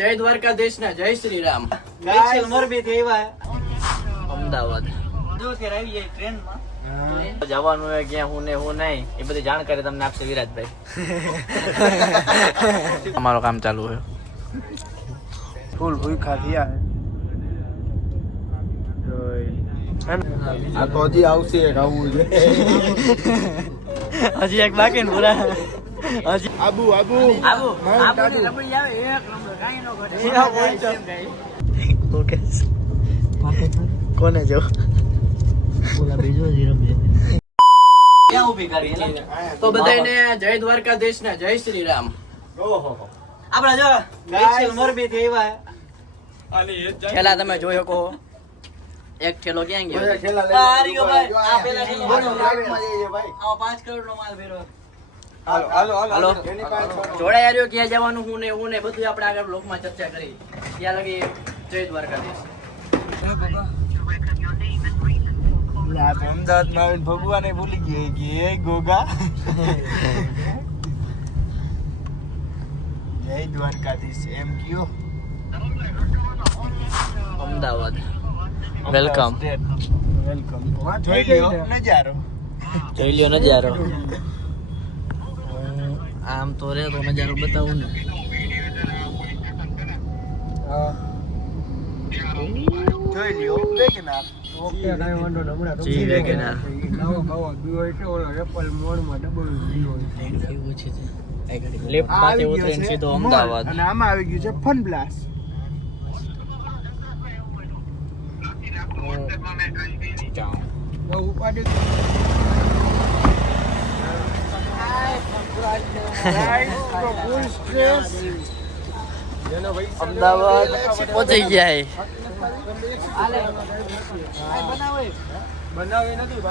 જય દ્વારકાધીશ ને જય શ્રી રામ. મોરબી થી આવ્યા અમદાવાદ જો અત્યારે આવી જાય ટ્રેન માં જવાનું હોય ક્યાં હું ને હું નહીં એ બધી જાણકારી તમને આપશે વિરાજભાઈ. અમારું કામ ચાલુ છે. ફૂલ ભૂખા થયા આ તો હજી આવશે ખાવું છે. હજી એક બાકી ને પૂરા હજી આબુ આબુ આબુ આબુ રબડી આવે એક નંબર કાઈ નો ઘટે. ઓકે કોને જો બોલા બીજો જ રમે ક્યાં ઊભી કરી તો બધાને જય દ્વારકાધીશ ને જય શ્રી રામ. ઓહો આપડા જો સ્પેશિયલ મોરબી થી આવ્યા પેલા તમે જોઈ શકો એક ઠેલો ક્યાં ગયો? આ રહ્યો ભાઈ આ પેલા ઠેલો આ 5 કરોડ નો માલ ભેરો હાલો હાલો જોડાઈ આવ્યો ક્યાં જવાનું હું ને બધું આપણે આગળ બ્લોગમાં ચર્ચા કરી. ત્યાં લગી જય દ્વારકાધીશ. અમદાવાદ માં આવીને ભગવાને ભૂલી ગયો કે એ ગોગા જય દ્વારકાધીશ એમ કયો. અમદાવાદ વેલકમ વેલકમ જોઈ લ્યો નજારો. જોઈ લ્યો નજારો. આમ તો રે તો નજારો બતાવું ને. જોઈ લ્યો વેગનાર. ઓકે કઈ વાંધો ન હમણાં જી વેગનાર નવો નવો બીઓ છે ઓલો એપલ મોડ માં ડબલ બીઓ છે. એવું છે લેફ્ટ પાસે ઉતરીને સીધો અમદાવાદ. અને આમાં આવી ગયું છે ફન બ્લાસ્ટ. અમદાવાદ પહોંચી ગયા. બનાવી નથી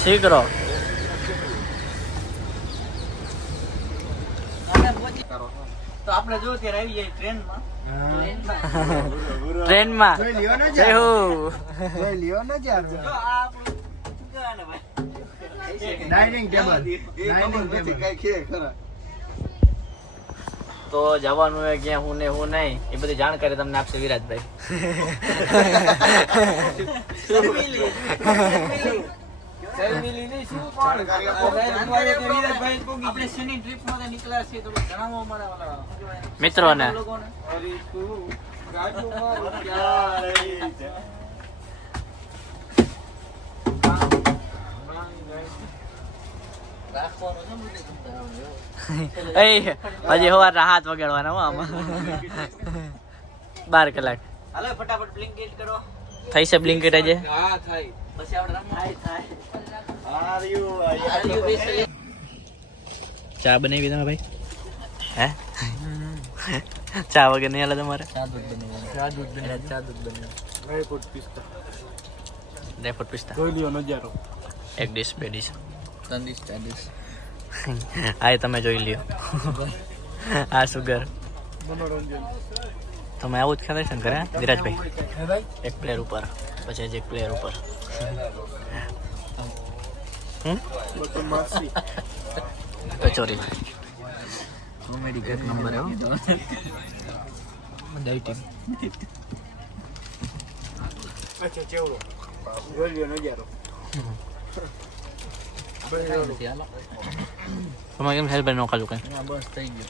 શીખરો તો આપણે જો અત્યારે આવી જાય ટ્રેન માં ટ્રેનમાં જોઈ લ્યો ને જય હો. જોઈ લ્યો ને જો આ આપણું ગાને ભાઈ ડાઇનિંગ ટેબલ કઈ ખે ખરા. તો જવાનું હોય ક્યાં હું ને હું નહીં એ બધી જાણકારી તમને આપશે વિરાજભાઈ. આપણે શેની ટ્રીપ માં નીકળ્યા છીએ થોડું જણાવો અમારા વાળા મિત્રોને હજી સવારના 7 વગાડવાના હો આમાં 12 કલાક હાલો ફટાફટ બ્લિંકિટ કરો થઈ છે બ્લિંકિટ આજે. હા થાય. પછી આપણે થાય ચા બનાવી તમે ભાઈ? હે ચા વગર નહીં હાલે તમારે? ડ્રાયફ્રૂટ પિસ્તા જોઈ લ્યો નજારો. એક ડીશ 2 ડીશ 3 ડીશ 4 ડીશ હા તમે જોઈ લ્યો. આ સુગર મનોરંજન. તમે આવું જ ખાતા છો ને ઘરે વિરાજભાઈ? એક પ્લેયર ઉપર પછી એક પ્લેયર ઉપર કચોરી કોમેડી એક નંબર હો. ડાયટિંગ અચ્છા ચેવડો જોઈ લ્યો નજારો. તમારે કેમ હેલ્પ નો ખાલું કઈ? બસ થઈ ગયો.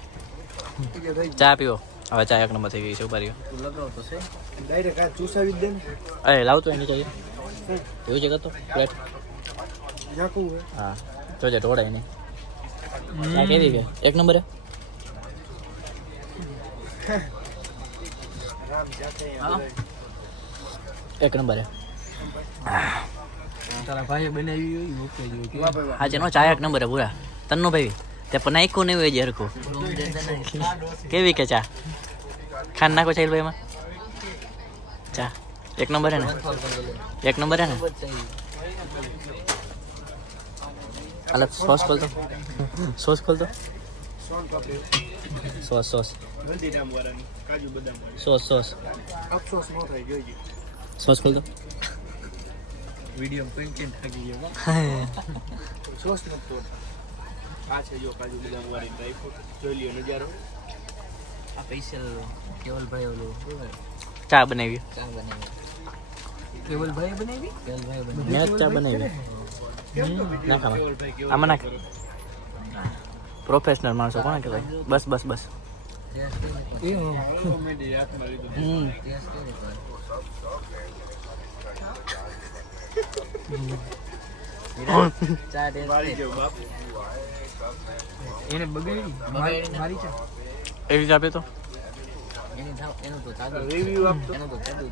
ચા પીવો હવે. ચા એક નંબર થઈ ગઈ છે. ઉભા રહ્યો ડાયરેક્ટ આ ચૂસાવી જ દે ને. અરે લાવતો એની चाहिए એવું છે કરતો પ્લેટ. નાખવું હે. હા જોજે ઢોળાય નહીં. ચા કેવી છે? એક નંબર હે. એક નંબર હે. તારા ભાઈએ બનાવી હોય ઓકે જો હા જેનો ચા એક નંબર હે પૂરા. તન્નો ભાઈ તે પણ નાખ્યું નહીં હોય જે હરખું. કેવી કે ચા ખાન નાખો ચાલ ભાઈ એમાં ચા એક નંબર હે ને? એક નંબર હે ને? અલગ સોસ ખોલતો સોસ ખોલતો સોસ સોસ હલ્દીરામ વાળાની કાજુ બદામ વાળી. સોસ સોસ અફસોસ ન થાય જોઈજે. સોસ ખોલતો વિડીયો કન્ટેન્ટ થાકી ગયો. સોસ નો તો આ છે જો કાજુ બદામ વાળી ડ્રાય ફ્રૂટ જોઈ લ્યો નજારો આ સ્પેશિયલ કેવલભાઈ ઓલું ચા બનાવી ચા બનાવી કેવલભાઈ બનાવી મેં જ ચા બનાવી નાખ આમાં નાખ પ્રોફેશનલ માણસો કોને કહેવાય બસ બસ બસ ચા ટેસ્ટ એને બગાડી મારી છે એવી જ આપે તો એનું તો ચાલુ રિવ્યુ આપતો એનું તો ચાલુ જ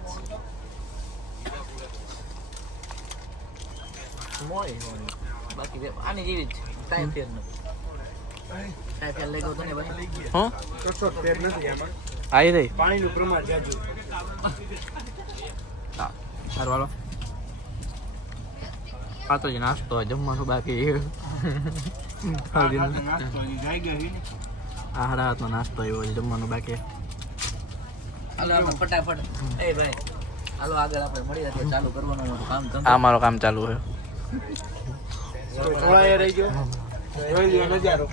મોય બાકી આની જેવી જ કાંઈ ફેર નથી કાંઈ ફેર લઈ ગયો તો ને ભાઈ હું કશો ફેર નથી આમાં આવી રહી પાણીનું પ્રમાણ જાજુ સારું હાલો આ તો જ નાસ્તો જમવાનું બાકી નાસ્તો જાય ગઈ ને આ હાડા હાથનો નાસ્તો એવો છે જમવાનું બાકી હાલો આપણે ફટાફટ એ ભાઈ હાલો આગળ આપણે મળી જાય ચાલુ કરવાનું હતું કામ ધંધો આ મારું કામ ચાલુ છે થોડા એ રહી ગયો જોઈ લ્યો નજારો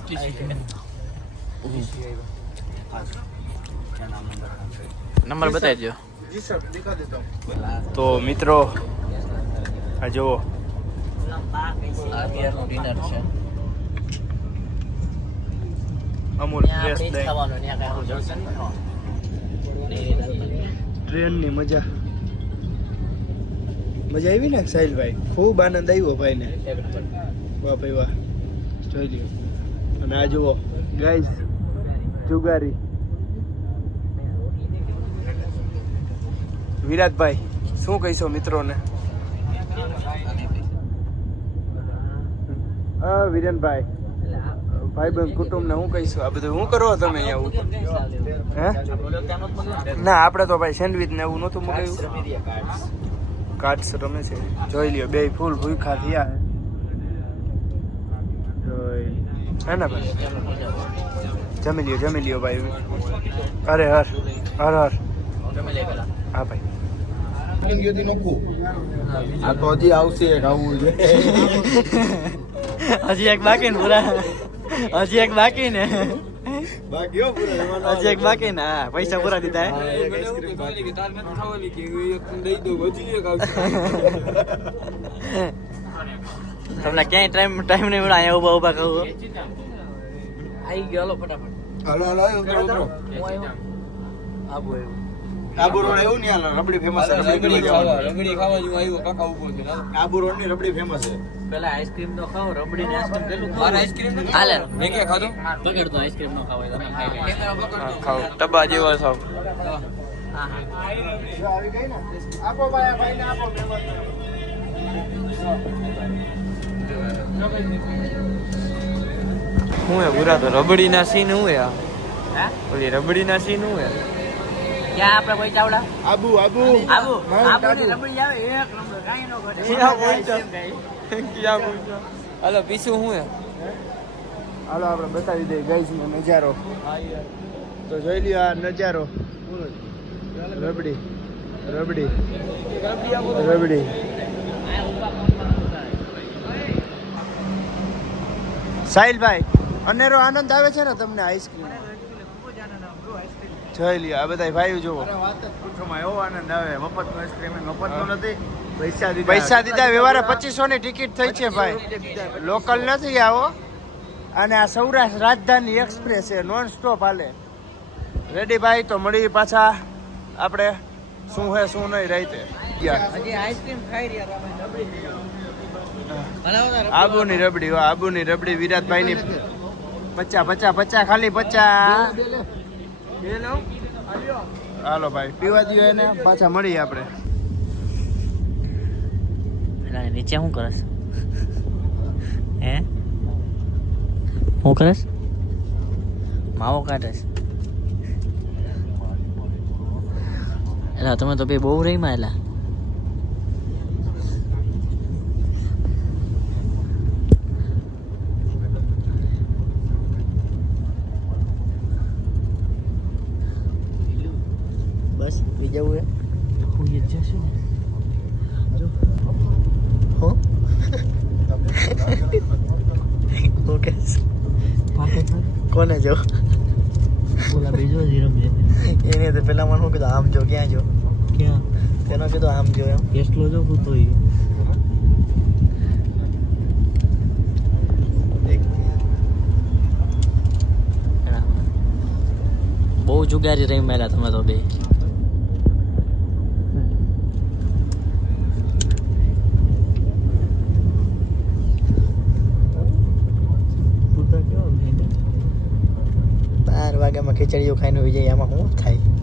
નંબર બતાવી દો જી સર દિખા દેતા હું તો મિત્રો આ જુઓ અત્યારનું ડિનર છે અમૂલ ત્યાં ફ્રેશ આપણે જ દહીં ખાવાનું ત્યાં કાંઈ જળશે નહીં ટ્રેનની મજા આવી ને સાહિલભાઈ ખૂબ આનંદ આવ્યો ભાઈને વાહ ભાઈ વાહ જોઈ લ્યો અને આ જુઓ ગાઈસ જુગારી વિરાટભાઈ શું કહીશો મિત્રોને વિરેનભાઈ ભાઈબંધ કુટુંબને હું કહીશું આ બધું હું કરો તમે અહીંયા હે ના આપણે તો ભાઈ સેન્ડવિચ ને એવું નહોતું મગાવ્યું કાર્ડ્સ રમે છે જોઈ લ્યો બે ફૂલ ભૂખા થયા હે ને ભાઈ જમી લ્યો ભાઈ અરે હર હર હા ભાઈ આ તો હજી આવશે ખાવું છે હજી એક બાકી ને પૂરા હજી એક બાકી ને બાકી હો પૂરા હજી એક બાકી ને હા પૈસા પૂરા દીધા હે તમને ક્યાંય ટાઈમ નહીં મળે અહીંયા ઉભા ઉભા કહું આવી ગયો હાલો ફટાફટ હાલો ઉતરો હું આવ્યો આબુ આવ્યું આબુ રોડ એવું ને હાલ રબડી ફેમસ છે રબડી ખાવા જેવું આવ્યો કાકા ઉભો છે આબુ રોડ ની રબડી ફેમસ છે પેલા આઈસ્ક્રીમ નો ખાઓ રબડી ને આઈસ્ક્રીમ પેલું મારે આઈસ્ક્રીમ નથી હાલે મેં કે ખાધો પકડ તો આઈસ્ક્રીમ નો ખાવાય તમે ખાઈ લે કેમેરા પકડ તો ખાવ ટબા જેવા સાવ હા આવી ગઈ ને આપો ભાઈ ને આપો હું હે પૂરા તો રબડી ના સીન હું હે હે ઓલી રબડી ના સીન હું હે ક્યાં આપણે કોઈ ચાવડા આબુ આબુ આબુની રબડી આવે એક નંબર કાઈ નો ઘટે ક્યાં હાલો પીસું હું હે હાલો આપણે બતાવી દઈએ ગાઈસ નો નજારો તો જોઈ લ્યો આ નજારો રબડી સાહિલભાઈ અનેરો આનંદ આવે છે ને તમને આઈસ્ક્રીમ જોઈ લ્યો આ બધા ભાઈઓ જુઓ એવો આનંદ આવે મફત નો આઈસ્ક્રીમ મફત નો નથી પૈસા દીધા વ્યવહારે 2500 ની ટિકિટ થઈ છે ભાઈ લોકલ નથી આવો અને આ સૌરાષ્ટ્ર રાજધાની એક્સપ્રેસ છે નોન સ્ટોપ હાલે રેડી ભાઈ તો મળી પાછા આપણે શું હે શું નહીં રાઈતે હજી આઈસ્ક્રીમ ખાઈ રહ્યા તમે રબડી આબુની રબડી વિરાટભાઈ ની 50 ખાલી 50 હાલો ભાઈ પીવા દો એને પાછા મળીએ આપણે નીચે શું કરસ હે શું કરસ માવો કાઢસ એલા તમે તો બે બહુ રહીમાં એલા બસ બીજા હું હું જશે હો ઓકે કોને જો બોલા બીજો જ રમે એને તો પેલા મને શું કીધું આમ જો ક્યાં જો ક્યાં તેનો કીધું આમ જો એમ કેટલો જો હું તો બહુ જુગારી રહી મેલા તમે તો બે તું તો કેવો 12 વાગ્યામાં ખીચડીઓ ખાઈને હોઈ જાય આમાં શું થાય